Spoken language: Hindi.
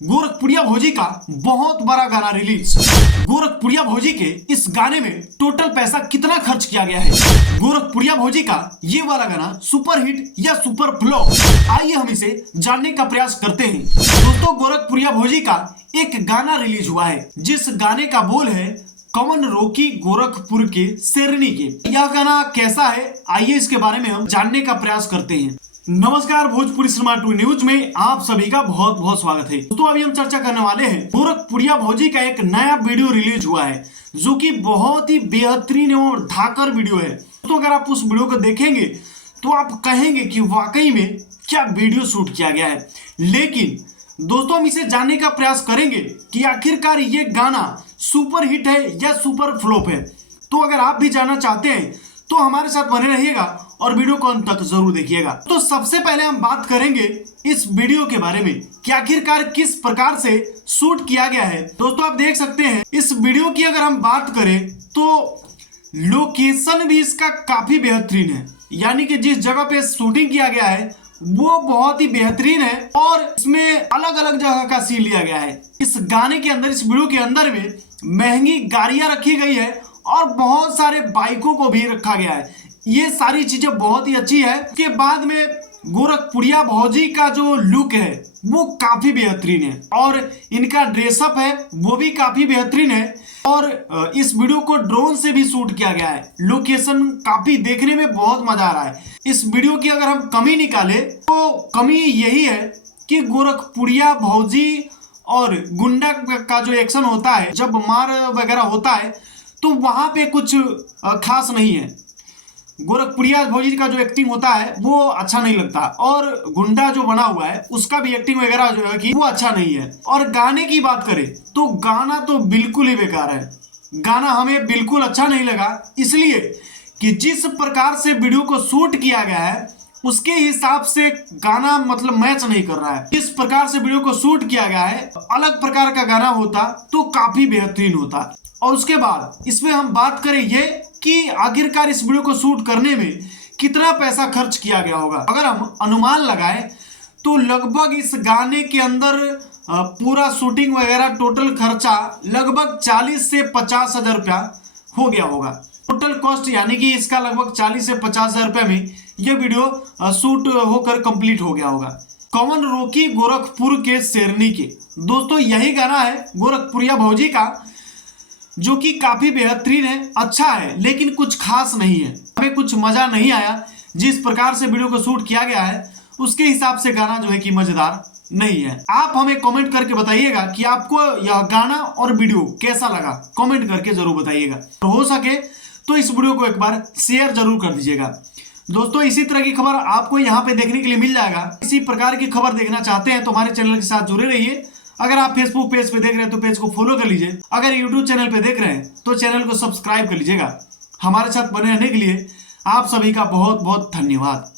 गोरखपुरिया भौजी का बहुत बड़ा गाना रिलीज। गोरखपुरिया भौजी के इस गाने में टोटल पैसा कितना खर्च किया गया है? गोरखपुरिया भौजी का ये वाला गाना सुपर हिट या सुपर फ्लॉप, आइए हम इसे जानने का प्रयास करते हैं। दोस्तों, गोरखपुरिया भौजी का एक गाना रिलीज हुआ है जिस गाने का बोल है कौन रोकी गोरखपुर के शेरनी के। यह गाना कैसा है, आइए इसके बारे में हम जानने का प्रयास करते हैं। नमस्कार, भोजपुरी सिनेमा 2 न्यूज में आप सभी का बहुत बहुत स्वागत है। दोस्तों, अभी हम चर्चा करने वाले हैं गोरखपुरिया भौजी का एक नया वीडियो रिलीज हुआ है जो कि बहुत ही बेहतरीन और धाकर वीडियो है। दोस्तों, अगर आप उस वीडियो को देखेंगे तो आप कहेंगे कि वाकई में क्या वीडियो शूट किया गया है। लेकिन दोस्तों, हम इसे जानने का प्रयास करेंगे कि आखिरकार ये गाना सुपर हिट है या सुपर फ्लॉप है। तो अगर आप भी जानना चाहते हैं तो हमारे साथ बने रहिएगा और वीडियो को अंत तक जरूर देखिएगा। तो सबसे पहले हम बात करेंगे इस वीडियो के बारे में कि आखिरकार किस प्रकार से शूट किया गया है। दोस्तों, आप देख सकते हैं इस वीडियो की अगर हम बात करें तो लोकेशन भी इसका काफी बेहतरीन है, यानी कि जिस जगह पे शूटिंग किया गया है वो बहुत ही बेहतरीन है और इसमें अलग अलग जगह का सीन लिया गया है। इस गाने के अंदर, इस वीडियो के अंदर में महंगी गाड़ियां रखी गई है और बहुत सारे बाइकों को भी रखा गया है। ये सारी चीजें बहुत ही अच्छी है। के बाद में गोरखपुरिया भौजी का जो लुक है वो काफी बेहतरीन है और इनका ड्रेसअप है वो भी काफी बेहतरीन है। और इस वीडियो को ड्रोन से भी शूट किया गया है। लोकेशन काफी देखने में बहुत मजा आ रहा है। इस वीडियो की अगर हम कमी निकाले तो कमी यही है कि गोरखपुरिया भौजी और गुंडा का जो एक्शन होता है, जब मार वगैरह होता है तो वहां पे कुछ खास नहीं है। गोरखपुरिया भौजी का जो एक्टिंग होता है वो अच्छा नहीं लगता और गुंडा जो बना हुआ है उसका भी एक्टिंग वगैरह जो है कि वो अच्छा नहीं है। और गाने की बात करें तो गाना तो बिल्कुल ही बेकार है। गाना हमें बिल्कुल अच्छा नहीं लगा, इसलिए कि जिस प्रकार से वीडियो को शूट किया गया है उसके हिसाब से गाना मतलब मैच नहीं कर रहा है। जिस प्रकार से वीडियो को शूट किया गया है, अलग प्रकार का गाना होता तो काफी बेहतरीन होता। और उसके बाद इसमें हम बात करें ये कि आखिरकार इस वीडियो को शूट करने में कितना पैसा खर्च किया गया होगा। अगर हम अनुमान लगाएं तो लगभग इस गाने के अंदर पूरा शूटिंग वगैरह टोटल खर्चा लगभग 40 से 50 हजार रुपया हो गया होगा। टोटल कॉस्ट यानी कि इसका लगभग 40 से 50 हजार रुपये में यह वीडियो शूट होकर कंप्लीट हो गया होगा। कौन रोकी गोरखपुर के शेरनी के। दोस्तों, यही गाना है गोरखपुरिया भौजी का जो कि काफी बेहतरीन है, अच्छा है, लेकिन कुछ खास नहीं है। हमें कुछ मजा नहीं आया। जिस प्रकार से वीडियो को शूट किया गया है उसके हिसाब से गाना जो है कि मजेदार नहीं है। आप हमें कमेंट करके बताइएगा कि आपको यह गाना और वीडियो कैसा लगा। कमेंट करके जरूर बताइएगा और हो सके तो इस वीडियो को एक बार शेयर जरूर कर दीजिएगा। दोस्तों, इसी तरह की खबर आपको यहाँ पे देखने के लिए मिल जाएगा। इसी प्रकार की खबर देखना चाहते हैं तो हमारे चैनल के साथ जुड़े रहिए। अगर आप फेसबुक पेज पे देख रहे हैं तो पेज को फॉलो कर लीजिए। अगर यूट्यूब चैनल पे देख रहे हैं तो चैनल को सब्सक्राइब कर लीजिएगा। हमारे साथ बने रहने के लिए आप सभी का बहुत बहुत धन्यवाद।